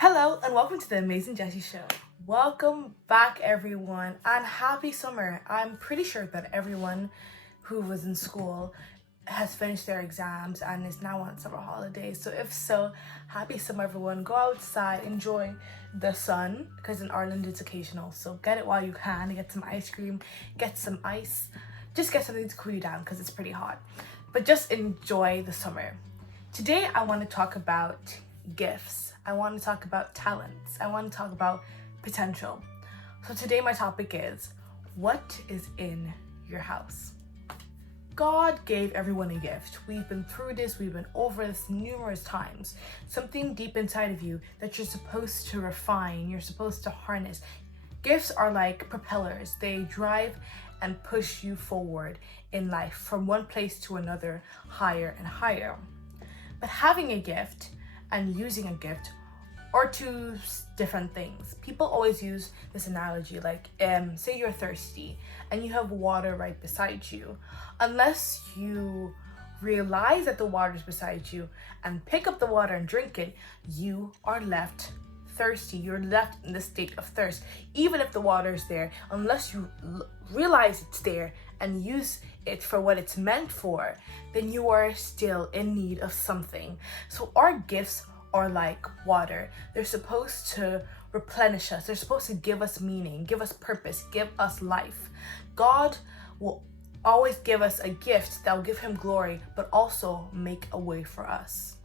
Hello and welcome to the Amazing Jessy Show. Welcome back everyone and happy summer. I'm pretty sure that everyone who was in school has finished their exams and is now on summer holidays. So if so, happy summer everyone. Go outside, enjoy the sun because in Ireland it's occasional. So get it while you can. Get some ice cream, get some ice. Just get something to cool you down because it's pretty hot. But just enjoy the summer. Today I want to talk about gifts. I want to talk about talents. I want to talk about potential. So today my topic is, what is in your house? God gave everyone a gift. We've been through this, we've been over this numerous times. Something deep inside of you that you're supposed to refine, you're supposed to harness. Gifts are like propellers. They drive and push you forward in life from one place to another, higher and higher. But having a gift and using a gift are two different things. People always use this analogy, like say you're thirsty and you have water right beside you. Unless you realize that the water is beside you and pick up the water and drink it, you are left thirsty. You're left in the state of thirst. Even if the water is there, unless you realize it's there and use it for what it's meant for, then you are still in need of something. So our gifts are like water. They're supposed to replenish us. They're supposed to give us meaning, give us purpose, give us life. God will always give us a gift that will give him glory, but also make a way for us.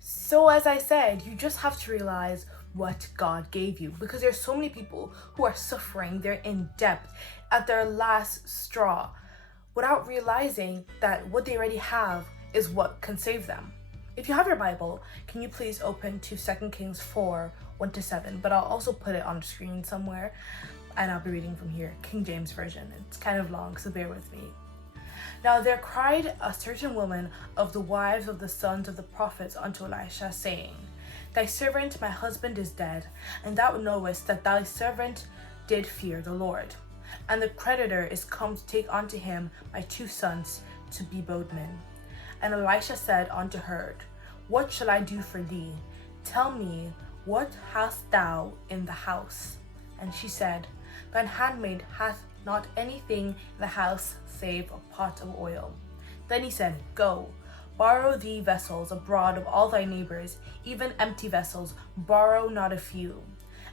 So as I said, you just have to realize what God gave you, because there's so many people who are suffering. They're in debt at their last straw without realizing that what they already have is what can save them. If you have your Bible, can you please open to 2 Kings 4, 1-7, but I'll also put it on the screen somewhere and I'll be reading from here, King James Version. It's kind of long, so bear with me. Now there cried a certain woman of the wives of the sons of the prophets unto Elisha, saying, Thy servant my husband is dead, and thou knowest that thy servant did fear the Lord. And the creditor is come to take unto him my 2 sons to be bondmen. And Elisha said unto her, What shall I do for thee? Tell me, what hast thou in the house? And she said, Thine handmaid hath not anything in the house save a pot of oil. Then he said, Go, borrow thee vessels abroad of all thy neighbors, even empty vessels, borrow not a few.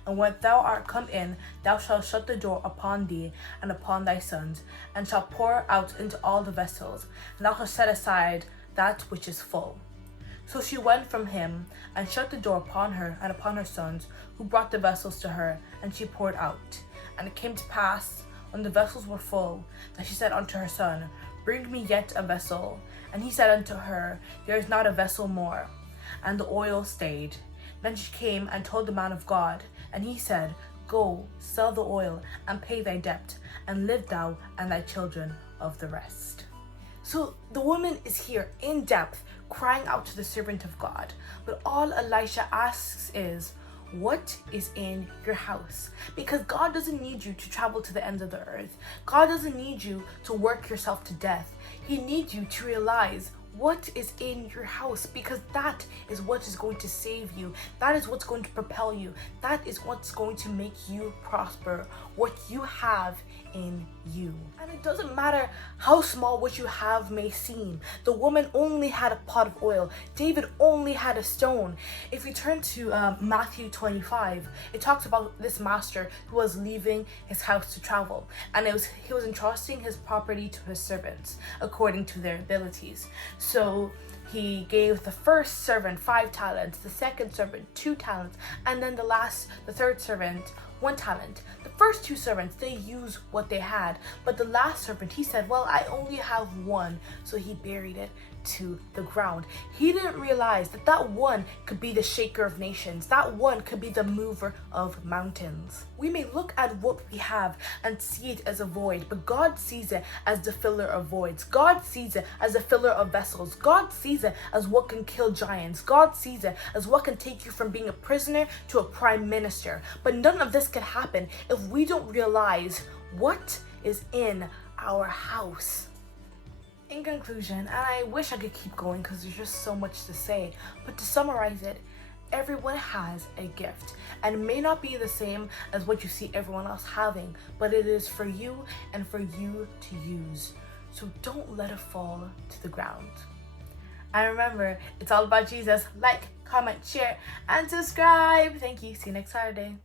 And when thou art come in, thou shalt shut the door upon thee and upon thy sons, and shalt pour out into all the vessels, and thou shalt set aside that which is full. So she went from him, and shut the door upon her and upon her sons, who brought the vessels to her, and she poured out. And it came to pass, when the vessels were full, that she said unto her son, Bring me yet a vessel. And he said unto her, There is not a vessel more. And the oil stayed. Then she came and told the man of God, and he said, Go, sell the oil, and pay thy debt, and live thou and thy children of the rest. So the woman is here in depth, crying out to the servant of God. But all Elisha asks is, what is in your house? Because God doesn't need you to travel to the ends of the earth. God doesn't need you to work yourself to death. He needs you to realize what is in your house, because that is what is going to save you. That is what's going to propel you. That is what's going to make you prosper, what you have in you. And it doesn't matter how small what you have may seem. The woman only had a pot of oil. David only had a stone. If we turn to Matthew 25, it talks about this master who was leaving his house to travel, and he was entrusting his property to his servants according to their abilities. So he gave the first servant 5 talents, the second servant 2 talents, and then the third servant 1 talent. The first 2 servants, they used what they had, but the last servant, he said, well, I only have 1, so he buried it to the ground. He didn't realize that that 1 could be the shaker of nations. That 1 could be the mover of mountains. We may look at what we have and see it as a void, but God sees it as the filler of voids. God sees it as the filler of vessels. God sees it as what can kill giants. God sees it as what can take you from being a prisoner to a prime minister. But none of this can happen if we don't realize what is in our house. In conclusion, and I wish I could keep going because there's just so much to say, but to summarize it, Everyone has a gift, and it may not be the same as what you see everyone else having, but it is for you and for you to use. So don't let it fall to the ground. And remember, it's all about Jesus. Like, comment, share, and subscribe. Thank you. See you next Saturday.